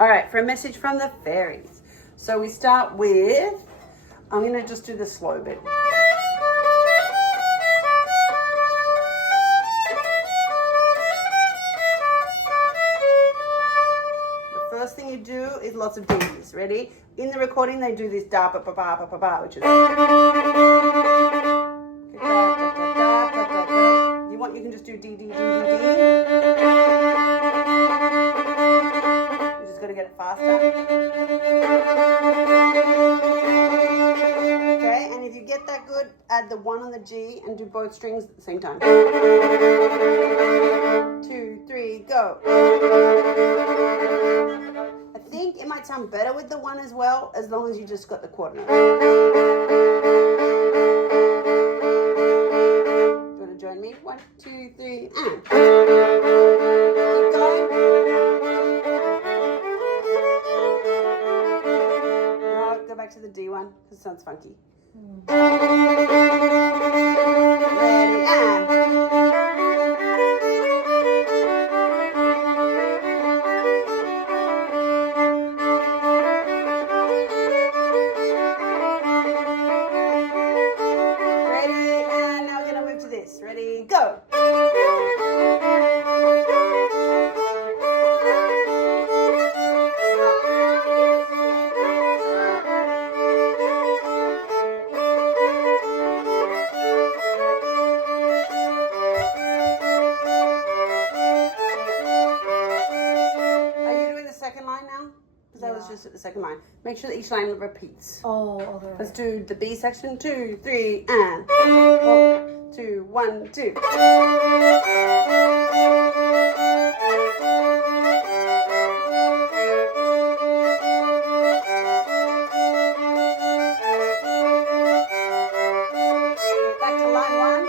All right, for a message from the fairies. So we start with, I'm going to just do the slow bit. The first thing you do is lots of D's. Ready? In the recording, they do this da ba ba ba ba ba ba, which is. You can just do D, D, D, D, D. You just got to get it faster. Okay, and if you get that good, add the 1 on the G and do both strings at the same time. 2, 3, go. I think it might sound better with the 1 as well, as long as you just got the quarter note. Join me. 1, 2, 3, and keep going. No, go back to the D one because it sounds funky. Ready, and ready, go. Are you doing the second line now? Because I was just at the second line. Make sure that each line repeats. Oh, okay. Let's do the B section. 2, 3, and 1, 2, 1, 2. Back to line 1.